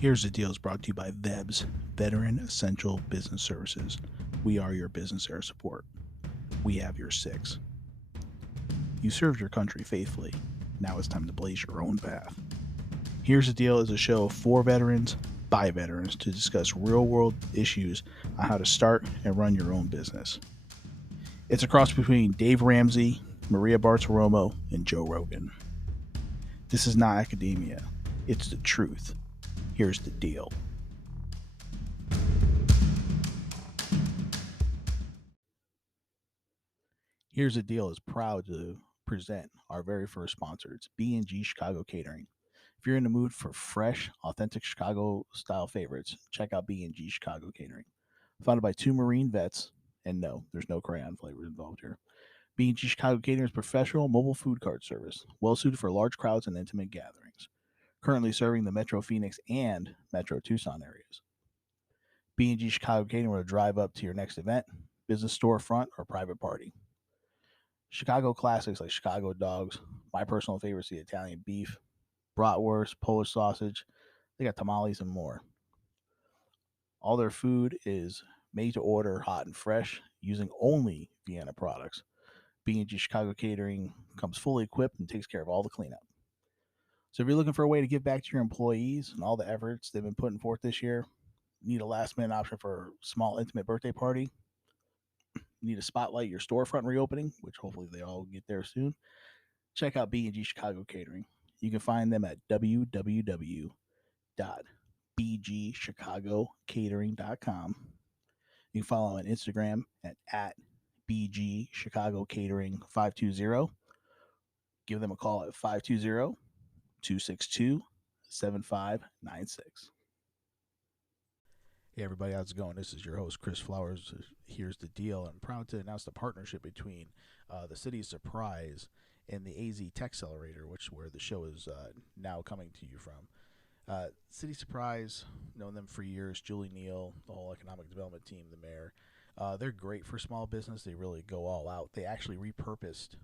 Here's the Deal is brought to you by VEBS, Veteran Essential Business Services. We are your business air support. We have your six. You served your country faithfully. Now it's time to blaze your own path. Here's the Deal is a show for veterans, by veterans, to discuss real-world issues on how to start and run your own business. It's a cross between Dave Ramsey, Maria Bartiromo, and Joe Rogan. This is not academia. It's the truth. Here's the deal. Here's the Deal is proud to present our very first sponsor. It's B&G Chicago Catering. If you're in the mood for fresh, authentic Chicago-style favorites, check out B&G Chicago Catering. Founded by two Marine vets, and no, there's no crayon flavors involved here. B&G Chicago Catering is professional mobile food cart service, well-suited for large crowds and intimate gatherings. Currently serving the Metro Phoenix and Metro Tucson areas. B&G Chicago Catering will drive up to your next event, business storefront, or private party. Chicago classics like Chicago dogs, my personal favorite is the Italian beef, bratwurst, Polish sausage. They got tamales and more. All their food is made to order, hot and fresh, using only Vienna products. B&G Chicago Catering comes fully equipped and takes care of all the cleanup. So if you're looking for a way to give back to your employees and all the efforts they've been putting forth this year, need a last-minute option for a small, intimate birthday party, need to spotlight your storefront reopening, which hopefully they all get there soon, check out B&G Chicago Catering. You can find them at www.bgchicagocatering.com. You can follow on Instagram at BG Chicago Catering 520. Give them a call at 520-262-7596. Hey everybody, how's it going? This is your host, Chris Flowers. Here's the Deal. I'm proud to announce the partnership between the City of Surprise and the AZ Tech Accelerator, where the show is now coming to you from. City Surprise, known them for years, Julie Neal, the whole economic development team, the mayor. They're great for small business. They really go all out. They actually repurposed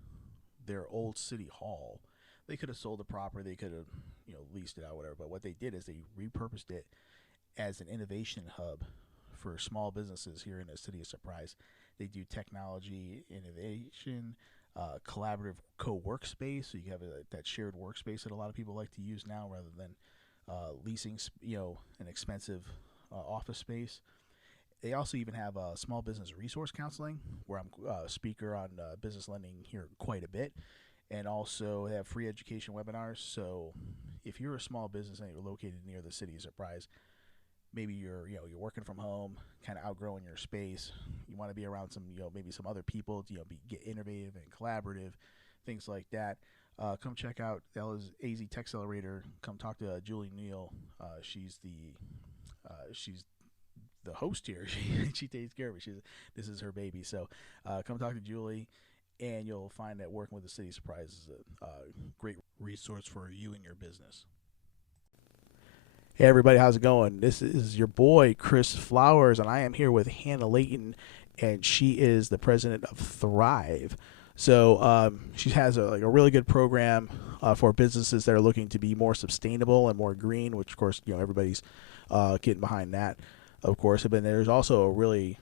their old city hall. They could have sold the property, they could have leased it out, whatever. But what they did is they repurposed it as an innovation hub for small businesses here in the City of Surprise. They do technology, innovation, collaborative co-workspace. So you have that shared workspace that a lot of people like to use now rather than leasing, an expensive office space. They also even have small business resource counseling, where I'm a speaker on business lending here quite a bit. And also they have free education webinars. So if you're a small business and you're located near the City of Surprise, maybe you're working from home, kind of outgrowing your space. You want to be around some maybe some other people to get innovative and collaborative, things like that. Come check out AZ Tech Accelerator. Come talk to Julie Neal. She's the host here. She takes care of it. This is her baby. So come talk to Julie, and you'll find that working with the City Surprise is a great resource for you and your business. Hey everybody, how's it going? This is your boy Chris Flowers, and I am here with Hanna Layton, and she is the president of Thrive. So she has a really good program for businesses that are looking to be more sustainable and more green, which of course everybody's getting behind that, of course. But there's also a really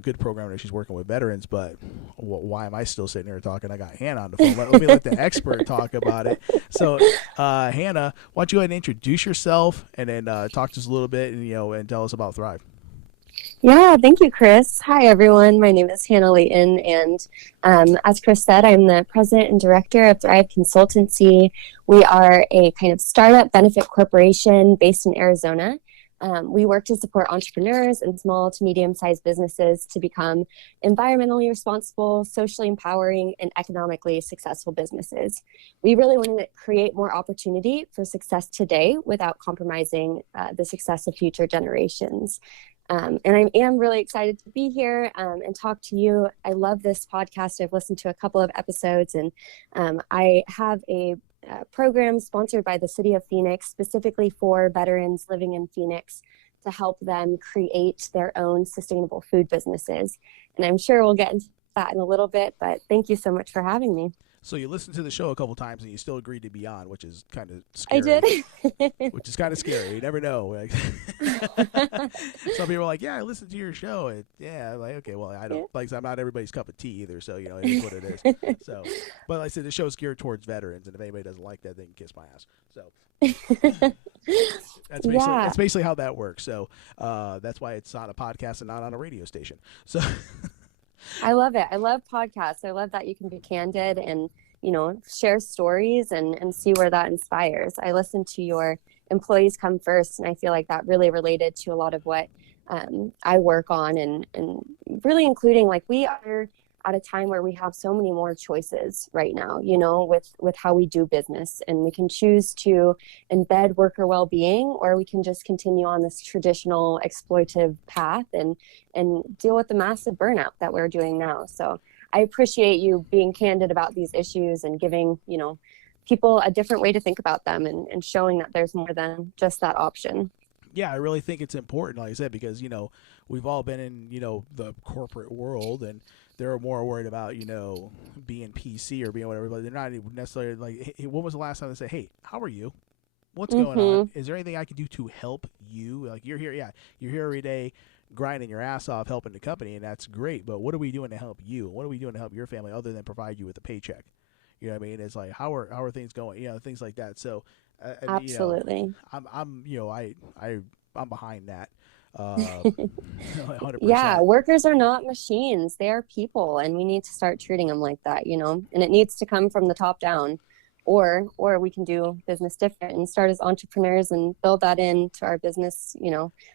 good program that she's working with veterans. But why am I still sitting here talking? I got Hanna on the phone. Let me let the expert talk about it. So Hanna, why don't you go ahead and introduce yourself and then talk to us a little bit and tell us about Thrive. Yeah, thank you, Chris. Hi, everyone. My name is Hanna Layton, and as Chris said, I'm the president and director of Thrive Consultancy. We are a kind of startup benefit corporation based in Arizona. We work to support entrepreneurs and small to medium-sized businesses to become environmentally responsible, socially empowering, and economically successful businesses. We really want to create more opportunity for success today without compromising the success of future generations. And I am really excited to be here and talk to you. I love this podcast. I've listened to a couple of episodes, and I have a program sponsored by the City of Phoenix, specifically for veterans living in Phoenix, to help them create their own sustainable food businesses. And I'm sure we'll get into that in a little bit, but thank you so much for having me. So you listened to the show a couple times and you still agreed to be on, which is kind of I did. scary. Which is kind of scary. You never know. Like, some people are like, "Yeah, I listened to your show." And yeah, I'm like, okay, well, I don't like. I'm not everybody's cup of tea either, so it is what it is. So, but like I said, the show's geared towards veterans, and if anybody doesn't like that, they can kiss my ass. So that's basically how that works. So that's why it's on a podcast and not on a radio station. So. I love it. I love podcasts. I love that you can be candid and, share stories and see where that inspires. I listen to your Employees Come First, and I feel like that really related to a lot of what I work on and really including like we are at a time where we have so many more choices right now, with how we do business, and we can choose to embed worker well-being, or we can just continue on this traditional exploitive path and deal with the massive burnout that we're doing now. So I appreciate you being candid about these issues and giving, people a different way to think about them and showing that there's more than just that option. Yeah, I really think it's important, like I said, because, we've all been in, the corporate world, and they're more worried about, being PC or being whatever, but they're not even necessarily like, hey, when was the last time they said, hey, how are you? What's going on? Is there anything I can do to help you? Like, you're here every day grinding your ass off helping the company, and that's great, but what are we doing to help you? What are we doing to help your family other than provide you with a paycheck? You know what I mean? It's like, how are things going? Things like that. So, Absolutely. I'm behind that. 100%. Yeah, workers are not machines. They are people, and we need to start treating them like that, and it needs to come from the top down, or we can do business different and start as entrepreneurs and build that into our business,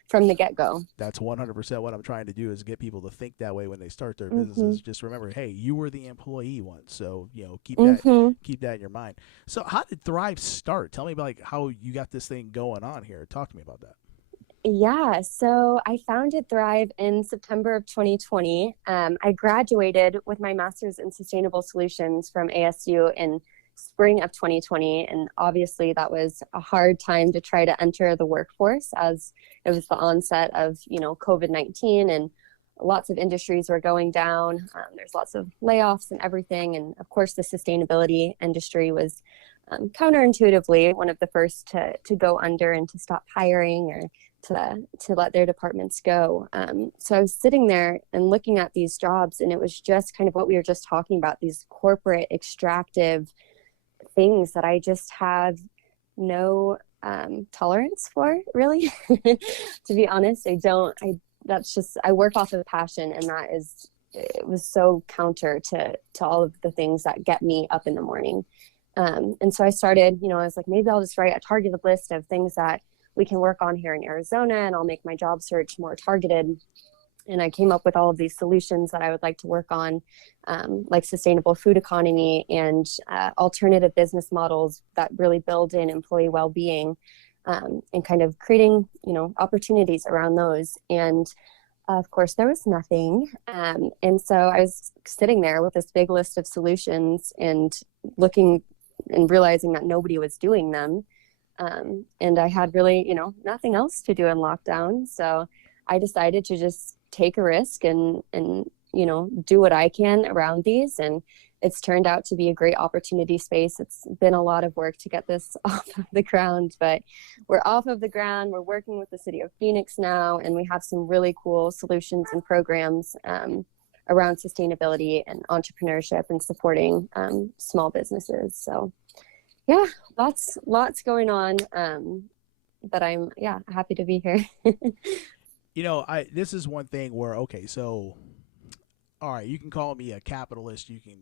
from the get-go. That's 100% what I'm trying to do, is get people to think that way when they start their businesses. Just remember, hey, you were the employee once, so keep that in your mind. So how did Thrive start? Tell me about how you got this thing going on here. Talk to me about that. Yeah, so I founded Thrive in September of 2020. I graduated with my master's in sustainable solutions from ASU in spring of 2020. And obviously that was a hard time to try to enter the workforce, as it was the onset of, COVID-19, and lots of industries were going down. There's lots of layoffs and everything. And of course, the sustainability industry was counterintuitively one of the first to go under and to stop hiring or to let their departments go. So I was sitting there and looking at these jobs, and it was just kind of what we were just talking about, these corporate extractive things that I just have no tolerance for, really. To be honest, I work off of passion, and it was so counter to all of the things that get me up in the morning. And so I started, I was like, maybe I'll just write a targeted list of things that we can work on here in Arizona, and I'll make my job search more targeted. And I came up with all of these solutions that I would like to work on, like sustainable food economy and alternative business models that really build in employee well-being, and kind of creating, opportunities around those. And of course, there was nothing. And so I was sitting there with this big list of solutions and looking and realizing that nobody was doing them. And I had really, nothing else to do in lockdown. So I decided to just take a risk and do what I can around these. And it's turned out to be a great opportunity space. It's been a lot of work to get this off of the ground, but we're off of the ground. We're working with the city of Phoenix now, and we have some really cool solutions and programs around sustainability and entrepreneurship and supporting small businesses. So yeah, lots going on. But I'm happy to be here. This is one thing where, okay, so all right, you can call me a capitalist. You can,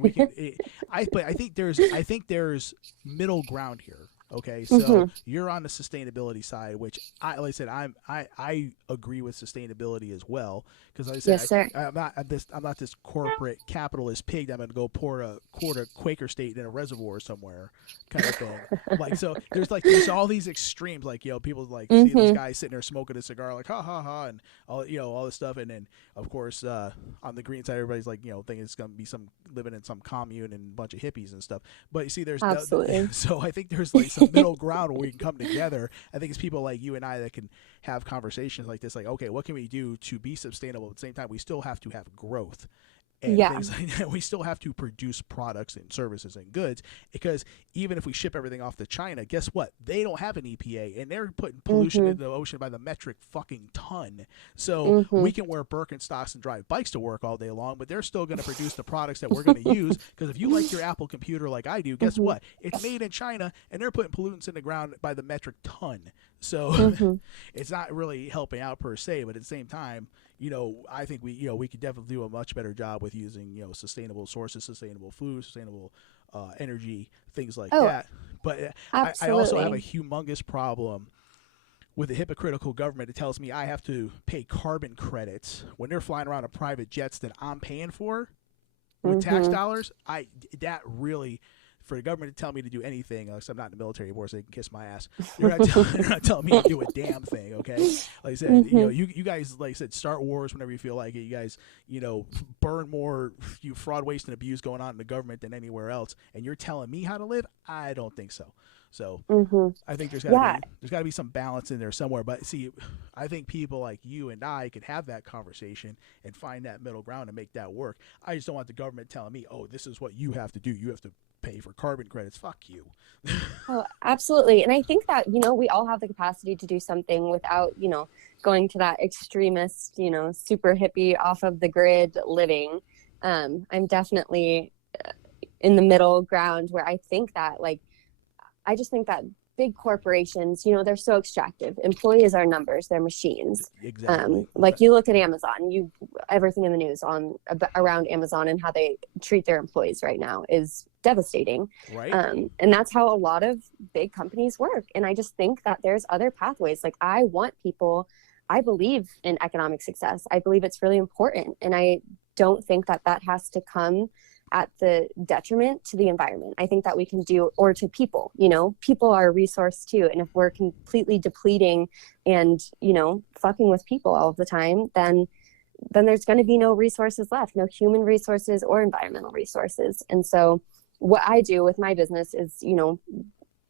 we can. But I think there's middle ground here. Okay, so you're on the sustainability side, which like I said, I agree with sustainability as well, because like I said, Yes, sir. I'm not this corporate capitalist pig that I'm gonna go pour a quart of Quaker State in a reservoir somewhere, kind of thing. Like, so there's all these extremes, like, people like see this guy sitting there smoking a cigar, like ha ha ha, and all this stuff, and then of course on the green side, everybody's like thinking it's gonna be some living in some commune and a bunch of hippies and stuff. But you see, there's Absolutely. so I think there's like some middle ground where we can come together. I think it's people like you and I that can have conversations like this, like, okay, what can we do to be sustainable at the same time we still have to have growth? and Yeah. things like that. We still have to produce products and services and goods, because even if we ship everything off to China, guess what? They don't have an EPA, and they're putting pollution Mm-hmm. into the ocean by the metric fucking ton. So Mm-hmm. we can wear Birkenstocks and drive bikes to work all day long, but they're still going to produce the products that we're going to use. Because if you like your Apple computer like I do, guess Mm-hmm. what? It's made in China, and they're putting pollutants in the ground by the metric ton. So Mm-hmm. it's not really helping out per se, but at the same time, I think we could definitely do a much better job with using, sustainable sources, sustainable food, sustainable energy, things like Oh, that. But I also have a absolutely. humongous problem with a hypocritical government that tells me I have to pay carbon credits when they're flying around in private jets that I'm paying for with tax Mm-hmm. dollars. That really, for the government to tell me to do anything, unless I'm not in the military anymore, so they can kiss my ass. They're not telling me to do a damn thing. Okay, like I said, Mm-hmm. you guys, like I said, start wars whenever you feel like it. You guys, burn more fraud, waste, and abuse going on in the government than anywhere else, and you're telling me how to live? I don't think so. So Mm-hmm. I think Yeah. there's got to be some balance in there somewhere. But see, I think people like you and I could have that conversation and find that middle ground and make that work. I just don't want the government telling me, "Oh, this is what you have to do. You have to pay for carbon credits." Fuck you. Oh, absolutely. And I think that, we all have the capacity to do something without, going to that extremist, super hippie off of the grid living. I'm definitely in the middle ground where I think that, like, I just think that big corporations, they're so extractive. Employees are numbers, they're machines. Exactly. Like you look at Amazon, everything in the news around Amazon and how they treat their employees right now is devastating. Right. And that's how a lot of big companies work. And I just think that there's other pathways. Like I believe in economic success. I believe it's really important. And I don't think that has to come at the detriment to the environment. I think that we can do, or to people, people are a resource too. And if we're completely depleting and, fucking with people all of the time, then there's going to be no resources left, no human resources or environmental resources. And so what I do with my business is,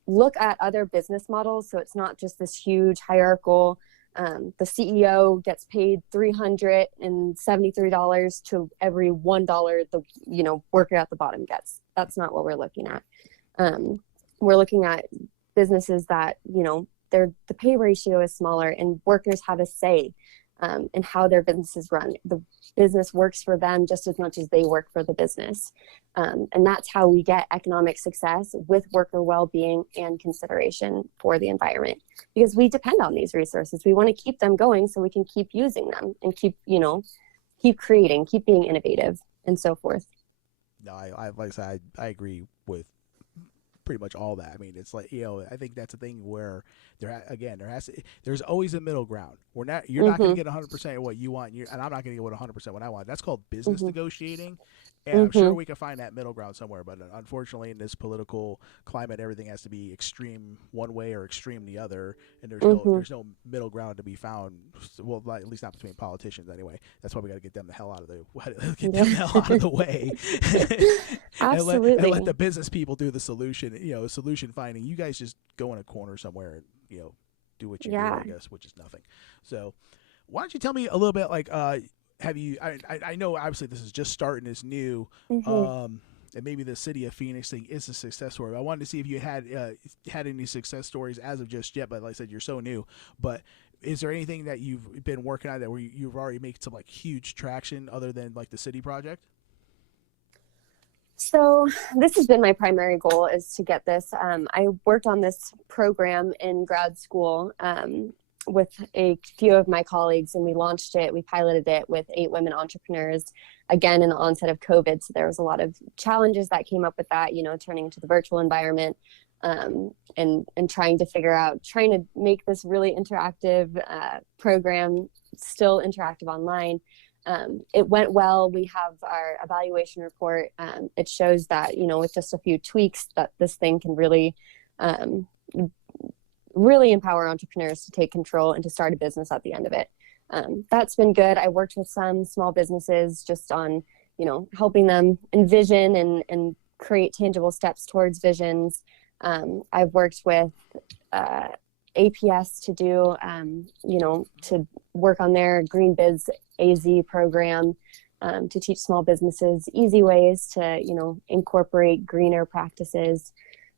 look at other business models. So it's not just this huge hierarchical, the CEO gets paid $373 to every $1 the worker at the bottom gets. That's not what we're looking at. We're looking at businesses that the pay ratio is smaller and workers have a say in how their businesses run. The business works for them just as much as they work for the business. And that's how we get economic success with worker well-being and consideration for the environment, because we depend on these resources. We want to keep them going so we can keep using them and keep creating, keep being innovative, and so forth. No, I like I said, I agree with pretty much all that. I mean, it's like, I think that's a thing where there's always a middle ground. You're not going to Mm-hmm. get 100% of what you want, and I'm not going to get 100% what I want. That's called business Mm-hmm. negotiating. And I'm Mm-hmm. sure we can find that middle ground somewhere, but unfortunately, in this political climate, everything has to be extreme one way or extreme the other, and Mm-hmm. there's no middle ground to be found. Well, at least not between politicians, anyway. That's why we got to get them the hell out of the way, and let Absolutely. the business people do the solution finding. You guys just go in a corner somewhere and do what you do, Yeah. I guess, which is nothing. So, why don't you tell me a little bit, like, have you? I know obviously this is just starting, as new, Mm-hmm. and maybe the city of Phoenix thing is a success story. I wanted to see if you had any success stories as of just yet. But like I said, you're so new. But is there anything that you've been working on that where you've already made some like huge traction other than like the city project? So this has been my primary goal, is to get this. I worked on this program in grad school with a few of my colleagues, and we launched it. We piloted it with 8 women entrepreneurs, again in the onset of COVID. So there was a lot of challenges that came up with that, turning into the virtual environment, and trying to make this really interactive program still interactive online. It went well. We have our evaluation report. It shows that, with just a few tweaks, that this thing can really, really empower entrepreneurs to take control and to start a business at the end of it. That's been good. I worked with some small businesses just on, helping them envision and create tangible steps towards visions. I've worked with APS to do, to work on their Green Biz AZ program. to teach small businesses easy ways to, incorporate greener practices.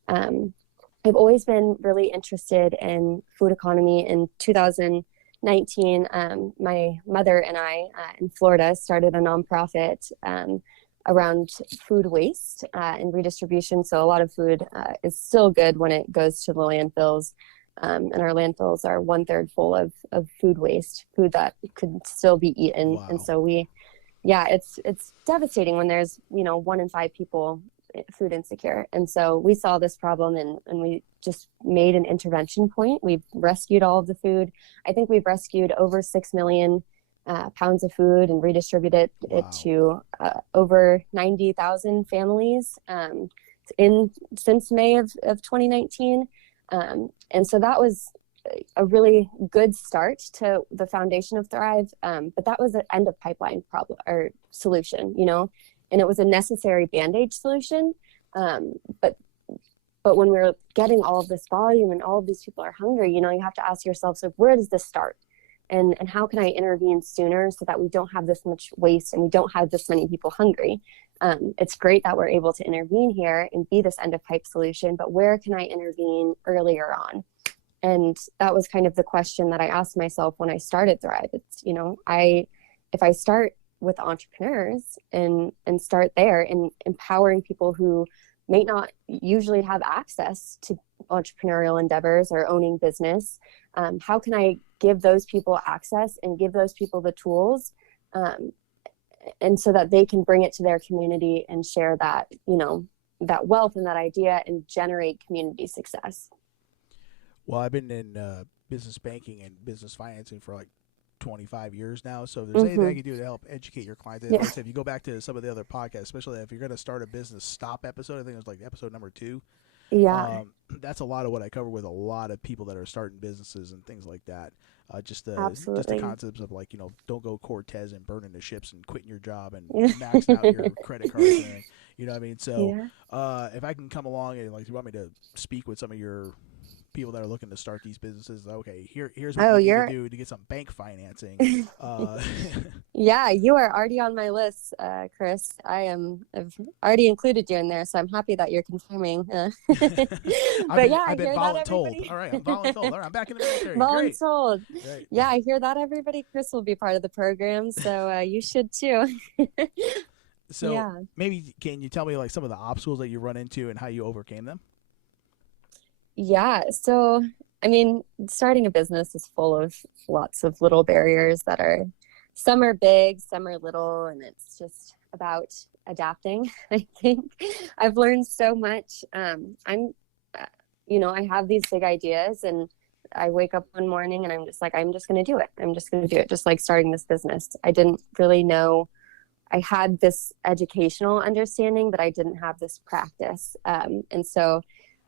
I've always been really interested in food economy. In 2019, my mother and I in Florida started a nonprofit around food waste and redistribution. So a lot of food is still good when it goes to the landfills. And our landfills are 1/3 full of food waste, food that could still be eaten. Wow. And so it's devastating when there's, 1 in 5 people food insecure. And so we saw this problem and we just made an intervention point. We've rescued all of the food. I think we've rescued over 6 million pounds of food and redistributed it to over 90,000 families since May of 2019. And so that was a really good start to the foundation of Thrive. But that was an end of pipeline problem or solution, and it was a necessary Band-Aid solution. But when we're getting all of this volume and all of these people are hungry, you have to ask yourself, so where does this start? And how can I intervene sooner so that we don't have this much waste and we don't have this many people hungry? It's great that we're able to intervene here and be this end of pipe solution, but where can I intervene earlier on? And that was kind of the question that I asked myself when I started Thrive. It's, if I start with entrepreneurs and start there and empowering people who may not usually have access to entrepreneurial endeavors or owning business, how can I give those people access and give those people the tools, and so that they can bring it to their community and share that, that wealth and that idea and generate community success. Well, I've been in business banking and business financing for like 25 years now. So if there's anything I can do to help educate your clients, like I said, if you go back to some of the other podcasts, especially if you're going to start a business stop episode, I think it was like episode number 2. Yeah. That's a lot of what I cover with a lot of people that are starting businesses and things like that. Just the concepts of like, don't go Cortez and burning the ships and quitting your job and maxing out your credit card thing. You know what I mean? So if I can come along and like, you want me to speak with some of your people that are looking to start these businesses, okay, here's what you need to do to get some bank financing. Yeah, you are already on my list, Chris. I've already included you in there, so I'm happy that you're confirming. But I've been voluntold. All right, I'm voluntold. All right, I'm back in the military. Voluntold. Great. Yeah, I hear that, everybody. Chris will be part of the program, so you should too. So maybe can you tell me like some of the obstacles that you run into and how you overcame them? Yeah. So, I mean, starting a business is full of lots of little barriers that are, some are big, some are little, and it's just about adapting. I think I've learned so much. I have these big ideas and I wake up one morning and I'm just like, I'm just going to do it. I'm just going to do it. Just like starting this business. I didn't really know. I had this educational understanding, but I didn't have this practice. And so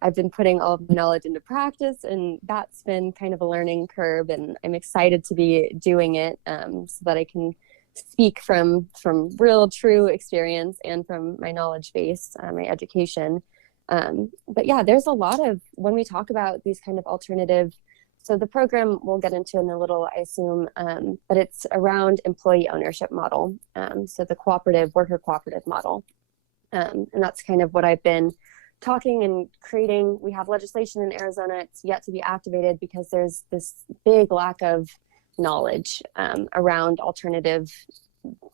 I've been putting all of the knowledge into practice, and that's been kind of a learning curve, and I'm excited to be doing it so that I can speak from real, true experience and from my knowledge base, my education. But yeah, there's a lot of, when we talk about these kind of alternative, so the program we'll get into in a little, I assume, but it's around employee ownership model. So the worker cooperative model. And that's kind of what I've been talking and creating. We have legislation in Arizona. It's yet to be activated because there's this big lack of knowledge around alternative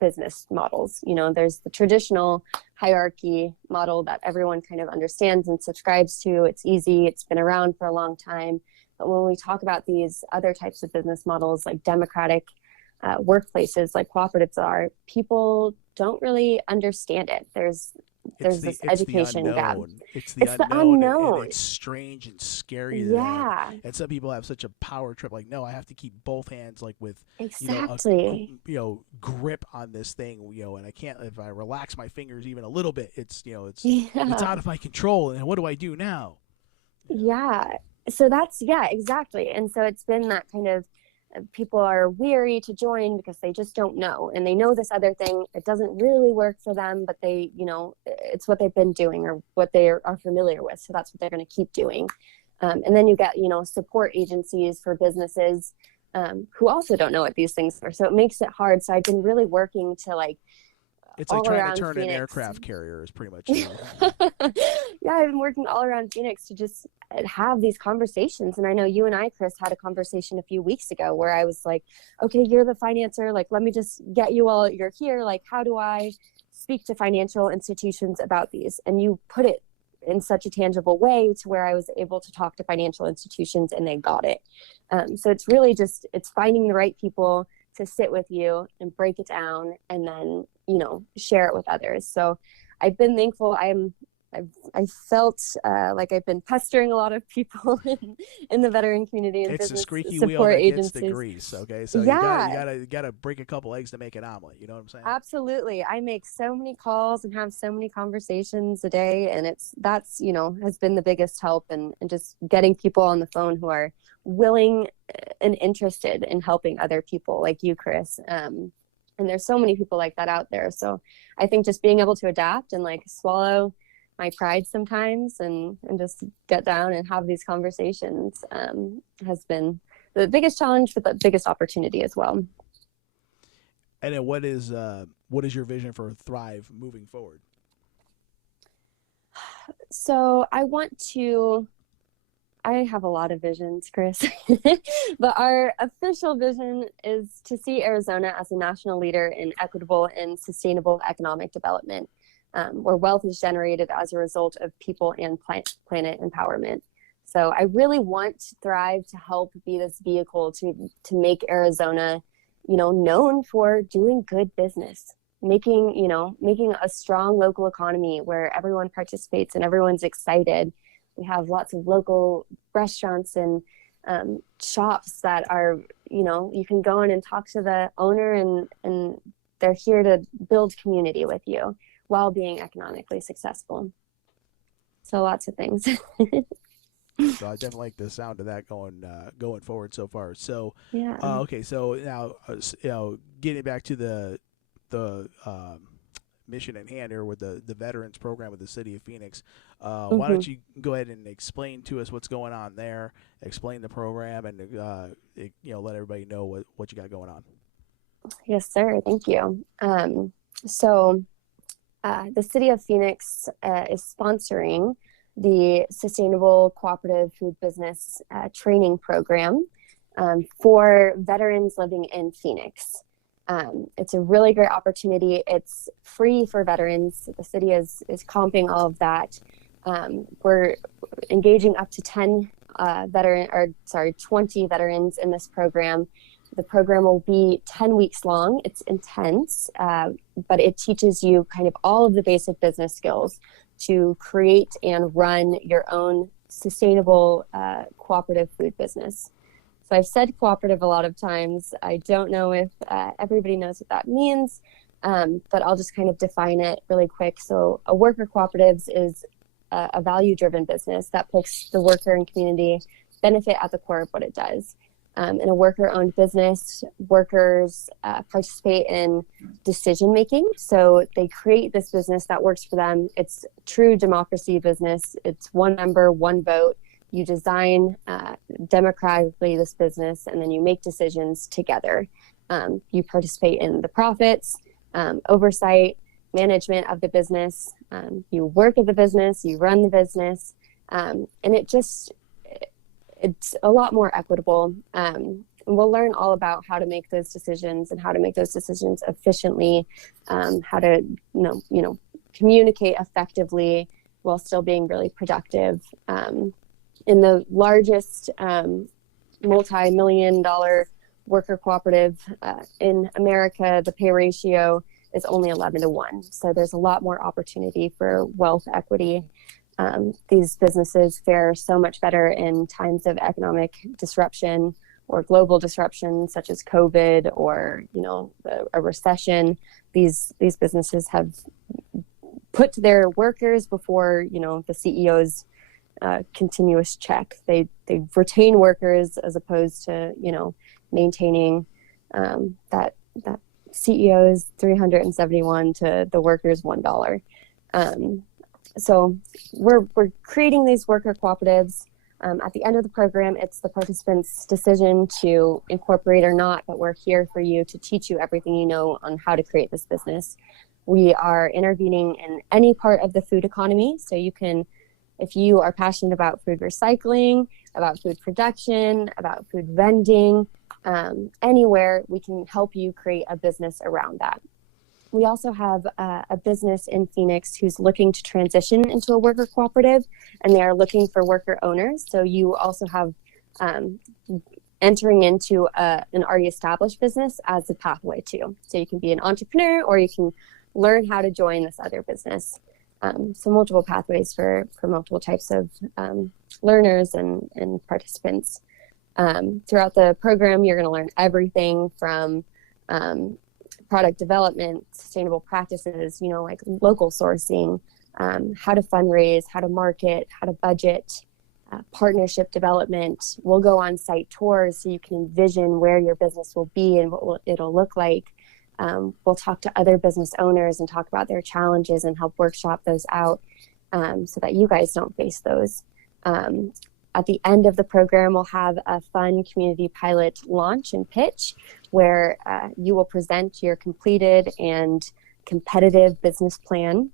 business models. There's the traditional hierarchy model that everyone kind of understands and subscribes to. It's easy. It's been around for a long time. But when we talk about these other types of business models, like democratic workplaces, like cooperatives are, people don't really understand it. There's this education gap. It's the unknown. And it's strange and scary. Yeah. And some people have such a power trip. Like, no, I have to keep both hands like with grip on this thing. And I can't, if I relax my fingers even a little bit, it's out of my control. And what do I do now? Yeah. So that's exactly. And so it's been that kind of, people are weary to join because they just don't know, and they know this other thing, it doesn't really work for them, but they, it's what they've been doing or what they are familiar with. So that's what they're going to keep doing. And then you get, support agencies for businesses who also don't know what these things are. So it makes it hard. So I've been really working to It's like all trying to around turn an Phoenix. aircraft carrier is pretty much you. Yeah, I've been working all around Phoenix to just have these conversations. And I know you and I, Chris, had a conversation a few weeks ago where I was like, okay, you're the financer. Like, let me just get you while you're here. Like, how do I speak to financial institutions about these? And you put it in such a tangible way to where I was able to talk to financial institutions and they got it. So it's really just, it's finding the right people to sit with you and break it down and then, share it with others. So I've been thankful. I felt like I've been pestering a lot of people in the veteran community and It's the business squeaky wheel support that agencies. gets the grease. Okay, so Yeah, you gotta break a couple eggs to make an omelet. You know what I'm saying? absolutely. I make so many calls and have so many conversations a day, and that's has been the biggest help, and just getting people on the phone who are willing and interested in helping other people like you, Chris. And there's so many people like that out there. So I think just being able to adapt and like swallow my pride sometimes and just get down and have these conversations has been the biggest challenge, but the biggest opportunity as well. And then what is your vision for Thrive moving forward? So I have a lot of visions, Chris, but our official vision is to see Arizona as a national leader in equitable and sustainable economic development, where wealth is generated as a result of people and planet empowerment. So I really want Thrive to help be this vehicle to make Arizona, known for doing good business, making a strong local economy where everyone participates and everyone's excited. We have lots of local restaurants and shops that are, you can go in and talk to the owner and they're here to build community with you while being economically successful. So lots of things. So I definitely like the sound of that going forward so far. So Yeah. okay, so now getting back to the mission at hand here with the veterans program with the city of Phoenix. Why don't you go ahead and explain to us what's going on there, explain the program, and let everybody know what you got going on. Yes, sir. Thank you. So the city of Phoenix is sponsoring the Sustainable Cooperative Food Business Training Program for veterans living in Phoenix. It's a really great opportunity. It's free for veterans. The city is comping all of that. We're engaging up to 20 veterans in this program. The program will be 10 weeks long. It's intense, but it teaches you kind of all of the basic business skills to create and run your own sustainable cooperative food business. So I've said cooperative a lot of times. I don't know if everybody knows what that means, but I'll just kind of define it really quick. So a worker cooperatives is a value-driven business that puts the worker and community benefit at the core of what it does. In a worker-owned business, workers participate in decision-making. So they create this business that works for them. It's true democracy business. It's one member, one vote. You design democratically this business, and then you make decisions together. You participate in the profits, oversight, management of the business. You work at the business, you run the business, and it's a lot more equitable. And we'll learn all about how to make those decisions and how to make those decisions efficiently, how to communicate effectively while still being really productive. In the largest multi-million-dollar worker cooperative in America, the pay ratio is only 11-1. So there's a lot more opportunity for wealth equity. These businesses fare so much better in times of economic disruption or global disruption, such as COVID or a recession. These businesses have put their workers before the CEO's continuous check. They retain workers as opposed to maintaining that CEO's 371 to the workers $1. So we're creating these worker cooperatives. At the end of the program, it's the participants' decision to incorporate or not, but we're here for you to teach you everything you know on how to create this business. We are intervening in any part of the food economy. So you can, if you are passionate about food recycling, about food production, about food vending, anywhere, we can help you create a business around that. We also have a business in Phoenix who's looking to transition into a worker cooperative, and they are looking for worker owners. So you also have entering into an already established business as a pathway too. So you can be an entrepreneur, or you can learn how to join this other business. So multiple pathways for multiple types of learners and participants. Throughout the program, you're going to learn everything from product development, sustainable practices, like local sourcing, how to fundraise, how to market, how to budget, partnership development. We'll go on site tours so you can envision where your business will be and what it'll look like. We'll talk to other business owners and talk about their challenges and help workshop those out so that you guys don't face those. At the end of the program, we'll have a fun community pilot launch and pitch where you will present your completed and competitive business plan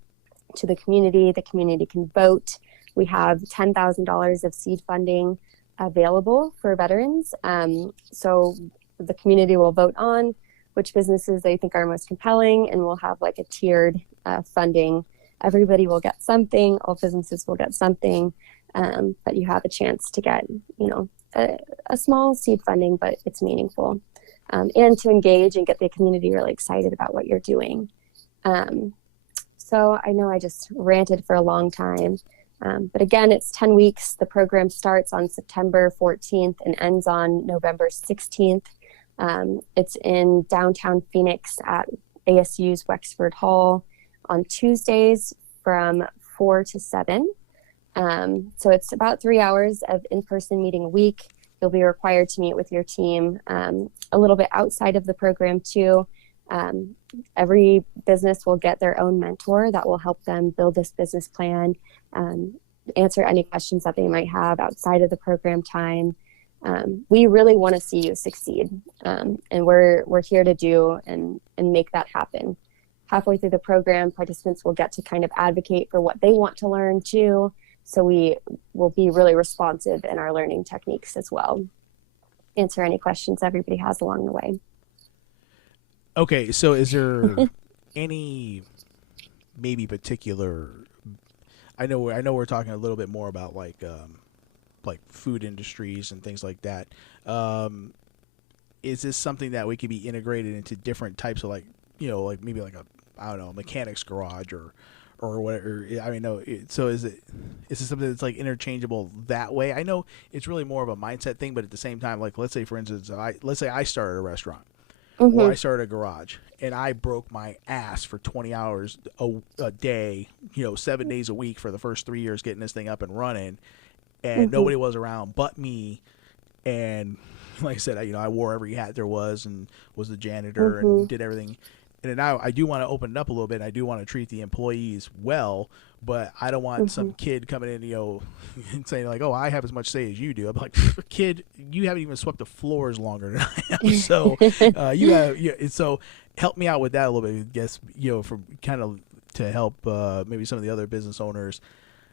to the community. The community can vote. We have $10,000 of seed funding available for veterans. So the community will vote on which businesses they think are most compelling, and we'll have like a tiered funding. Everybody will get something. All businesses will get something. But you have a chance to get, a small seed funding, but it's meaningful. And to engage and get the community really excited about what you're doing. So I know I just ranted for a long time. But again, it's 10 weeks. The program starts on September 14th and ends on November 16th. It's in downtown Phoenix at ASU's Wexford Hall on Tuesdays from 4 to 7. So it's about 3 hours of in-person meeting a week. You'll be required to meet with your team a little bit outside of the program too. Every business will get their own mentor that will help them build this business plan, answer any questions that they might have outside of the program time. We really want to see you succeed, and we're here to do and make that happen. Halfway through the program, participants will get to kind of advocate for what they want to learn too. So we will be really responsive in our learning techniques as well. Answer any questions everybody has along the way. Okay, so is there any maybe particular? I know we're talking a little bit more about like food industries and things like that. Is this something that we could be integrated into different types of like maybe like a mechanic's garage or whatever? I mean, no. So is it something that's like interchangeable that way? I know it's really more of a mindset thing, but at the same time, like let's say for instance, let's say I started a restaurant. Mm-hmm. Or I started a garage and I broke my ass for 20 hours a day, 7 days a week for the first 3 years getting this thing up and running, and mm-hmm. nobody was around but me. And like I said, I wore every hat there was and was the janitor mm-hmm. and did everything. And now I do want to open it up a little bit. And I do want to treat the employees well, but I don't want mm-hmm. some kid coming in, and saying like, "Oh, I have as much say as you do." I'm like, "Kid, you haven't even swept the floors longer than I have." So so help me out with that a little bit. I guess from kind of to help maybe some of the other business owners,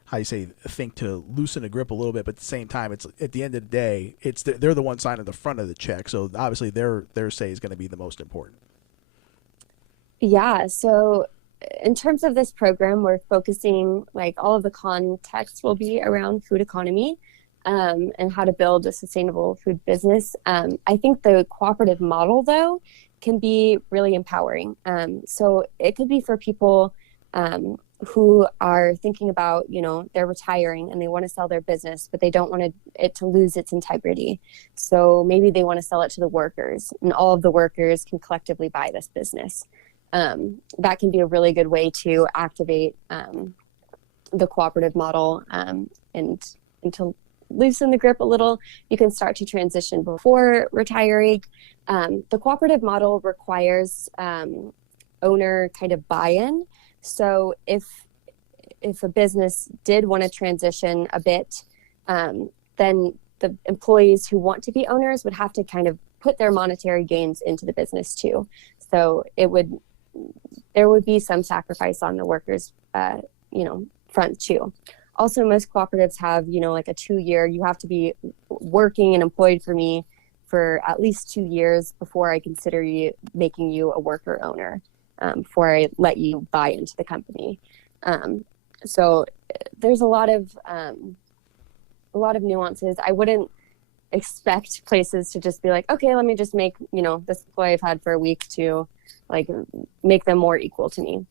how you say, think to loosen the grip a little bit, but at the same time, it's at the end of the day, they're the one signing the front of the check, so obviously their say is going to be the most important. Yeah, so in terms of this program, we're focusing, like all of the context will be around food economy and how to build a sustainable food business. I think the cooperative model, though, can be really empowering. So it could be for people who are thinking about, they're retiring and they want to sell their business, but they don't want it to lose its integrity. So maybe they want to sell it to the workers, and all of the workers can collectively buy this business. That can be a really good way to activate the cooperative model and to loosen the grip a little. You can start to transition before retiring. The cooperative model requires owner kind of buy-in. So if a business did want to transition a bit, then the employees who want to be owners would have to kind of put their monetary gains into the business too. So it would there would be some sacrifice on the workers, front too. Also, most cooperatives have, like a 2-year, you have to be working and employed for me for at least 2 years before I consider making you a worker owner, before I let you buy into the company. So there's a lot of nuances. I wouldn't expect places to just be like, okay, let me just make, this employee I've had for a week to like make them more equal to me.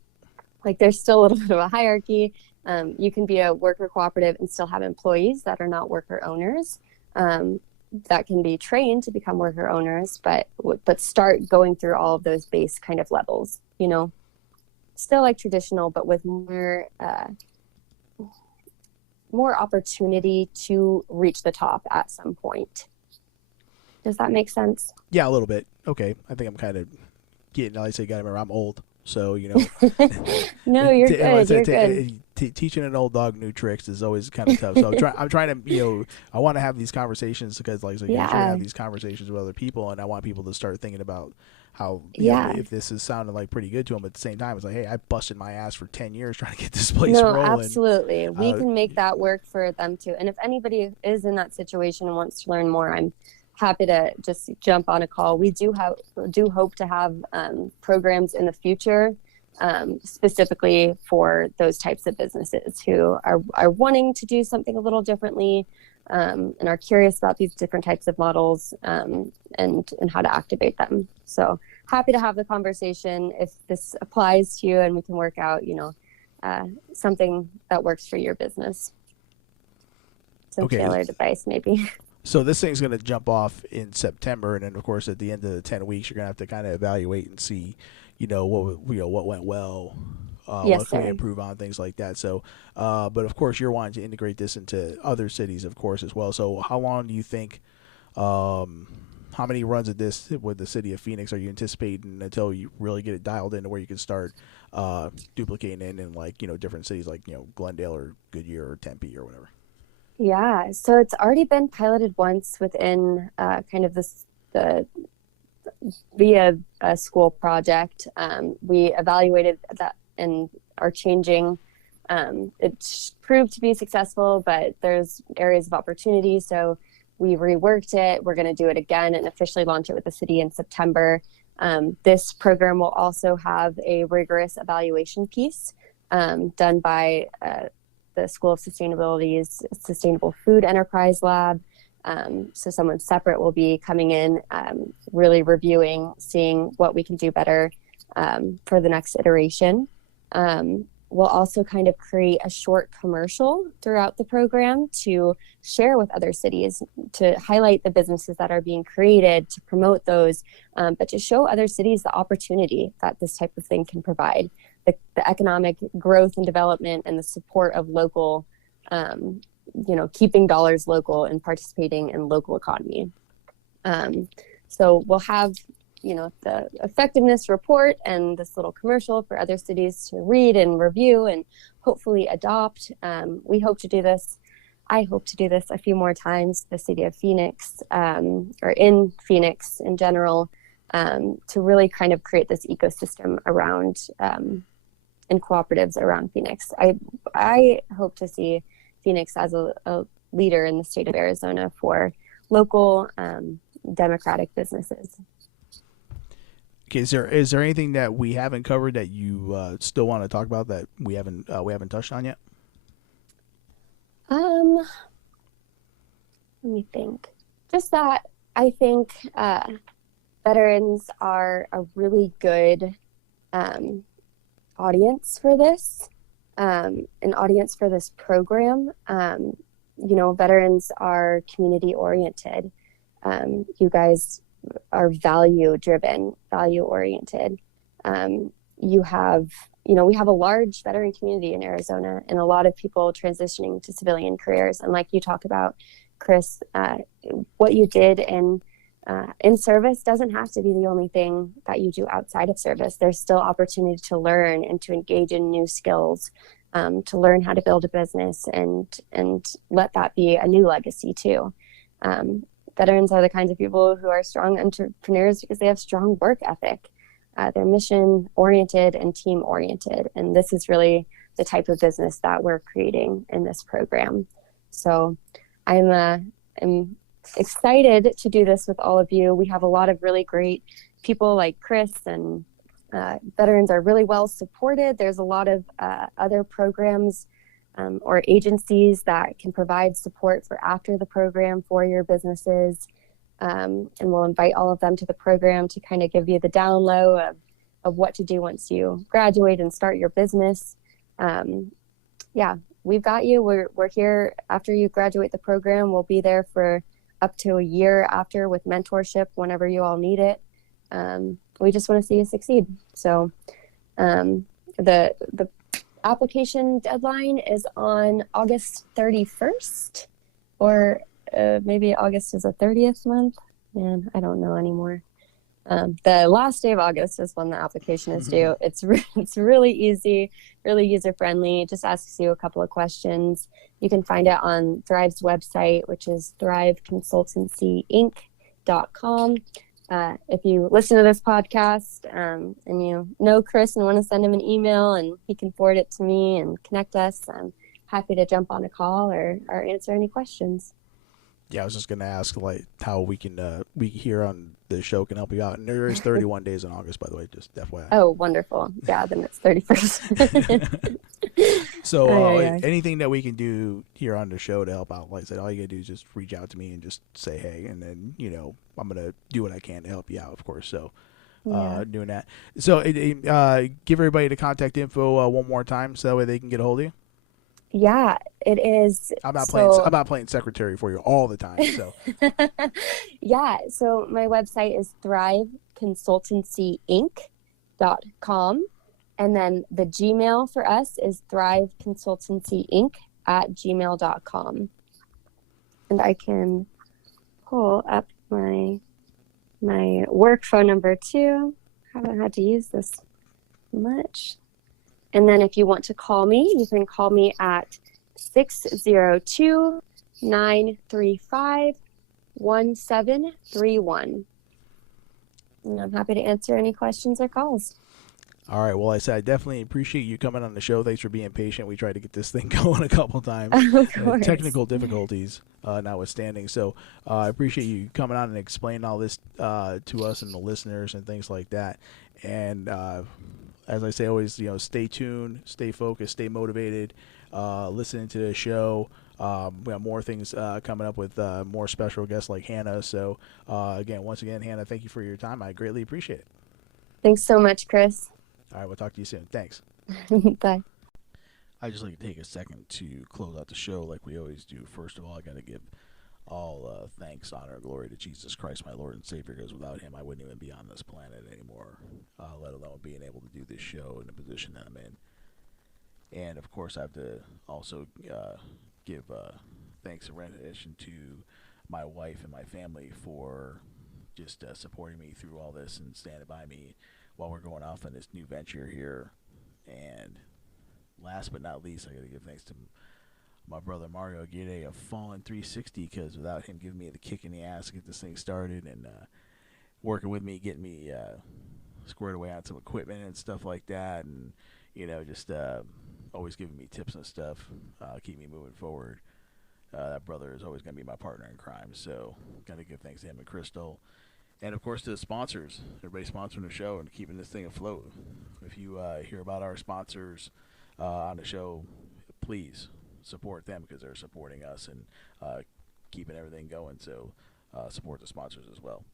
Like there's still a little bit of a hierarchy. You can be a worker cooperative and still have employees that are not worker owners, that can be trained to become worker owners, but start going through all of those base kind of levels, still like traditional, but with more opportunity to reach the top at some point. Does that make sense? Yeah, a little bit. Okay. I think I'm kind of getting, like I say, remember, I'm old. So, No, you're good. You're good. Teaching an old dog new tricks is always kind of tough. So I'm trying to, I want to have these conversations because, like I said, you should have these conversations with other people, and I want people to start thinking about how, if this is sounding like pretty good to them, at the same time, it's like, hey, I busted my ass for 10 years trying to get this place rolling. Absolutely. We can make that work for them too. And if anybody is in that situation and wants to learn more, I'm happy to just jump on a call. We do hope to have programs in the future, specifically for those types of businesses who are wanting to do something a little differently, and are curious about these different types of models, and how to activate them. So happy to have the conversation if this applies to you and we can work out, something that works for your business. Some tailored advice maybe. So this thing's going to jump off in September, and then of course at the end of the 10 weeks, you're going to have to kind of evaluate and see, what went well, what can we improve on, things like that. So, but of course you're wanting to integrate this into other cities, of course, as well. So how long do you think, how many runs of this with the city of Phoenix are you anticipating until you really get it dialed into where you can start duplicating it in like, different cities like, Glendale or Goodyear or Tempe or whatever? Yeah, so it's already been piloted once within kind of the via a school project. We evaluated that and are changing. It proved to be successful, but there's areas of opportunity. So we reworked it. We're going to do it again and officially launch it with the city in September. This program will also have a rigorous evaluation piece done by the School of Sustainability's Sustainable Food Enterprise Lab. So someone separate will be coming in, really reviewing, seeing what we can do better for the next iteration. We'll also kind of create a short commercial throughout the program to share with other cities, to highlight the businesses that are being created, to promote those, but to show other cities the opportunity that this type of thing can provide, the economic growth and development and the support of local, keeping dollars local and participating in local economy. So we'll have the effectiveness report and this little commercial for other cities to read and review and hopefully adopt. We hope to do this. I hope to do this a few more times, the city of Phoenix, or in Phoenix in general, to really kind of create this ecosystem around and cooperatives around Phoenix. I hope to see Phoenix as a leader in the state of Arizona for local democratic businesses. Okay, is there anything that we haven't covered that you still want to talk about that we haven't touched on yet? Let me think. Just that I think veterans are a really good audience for this, an audience for this program. Veterans are community oriented. You guys are value driven, value oriented. We have a large veteran community in Arizona and a lot of people transitioning to civilian careers. And like you talk about, Chris, what you did in service doesn't have to be the only thing that you do outside of service. There's still opportunity to learn and to engage in new skills, to learn how to build a business and let that be a new legacy too. Veterans are the kinds of people who are strong entrepreneurs because they have strong work ethic. They're mission oriented and team oriented. And this is really the type of business that we're creating in this program. So I'm excited to do this with all of you. We have a lot of really great people like Chris, and veterans are really well supported. There's a lot of other programs or agencies that can provide support for after the program for your businesses. And we'll invite all of them to the program to kind of give you the down low of what to do once you graduate and start your business. Yeah, we've got you. We're here after you graduate the program. We'll be there for up to a year after with mentorship whenever you all need it. We just want to see you succeed. So the application deadline is on August 31st, or maybe August is a 30th month. Man, I don't know anymore. The last day of August is when the application is due. It's really easy, really user-friendly. It just asks you a couple of questions. You can find it on Thrive's website, which is thriveconsultancyinc.com. If you listen to this podcast and you know Chris and want to send him an email and he can forward it to me and connect us, I'm happy to jump on a call or answer any questions. Yeah, I was just gonna ask like how we here on the show can help you out. And there is 31 days in August, by the way, just FYI. Oh, wonderful. Yeah, then it's 31st. So anything that we can do here on the show to help out, like I said, all you gotta do is just reach out to me and just say hey, and then I'm gonna do what I can to help you out, of course. So doing that. So give everybody the contact info one more time so that way they can get a hold of you. Yeah, it is. I'm not playing secretary for you all the time. So yeah, so my website is thriveconsultancyinc.com, and then the Gmail for us is thriveconsultancyinc@gmail.com. And I can pull up my work phone number too. Haven't had to use this much. And then if you want to call me, you can call me at 602-935-1731. And I'm happy to answer any questions or calls. All right. Well, I said I definitely appreciate you coming on the show. Thanks for being patient. We tried to get this thing going a couple times. Of course. Technical difficulties notwithstanding. So I appreciate you coming on and explaining all this to us and the listeners and things like that. And as I say, always, stay tuned, stay focused, stay motivated, listening to the show. We have more things coming up with more special guests like Hanna. So, once again, Hanna, thank you for your time. I greatly appreciate it. Thanks so much, Chris. All right, we'll talk to you soon. Thanks. Bye. I'd just like to take a second to close out the show like we always do. First of all, I got to give all thanks, honor, and glory to Jesus Christ, my Lord and Savior, because without him, I wouldn't even be on this planet anymore, let alone being able to do this show in the position that I'm in. And, of course, I have to also give thanks in addition to my wife and my family for just supporting me through all this and standing by me while we're going off on this new venture here. And last but not least, I got to give thanks to my brother Mario Aguirre of Fallen 360, because without him giving me the kick in the ass to get this thing started and working with me, getting me squared away on some equipment and stuff like that, and just always giving me tips and stuff, keep me moving forward. That brother is always going to be my partner in crime, so got to give thanks to him and Crystal. And, of course, to the sponsors, everybody sponsoring the show and keeping this thing afloat. If you hear about our sponsors on the show, please support them because they're supporting us and keeping everything going. So support the sponsors as well.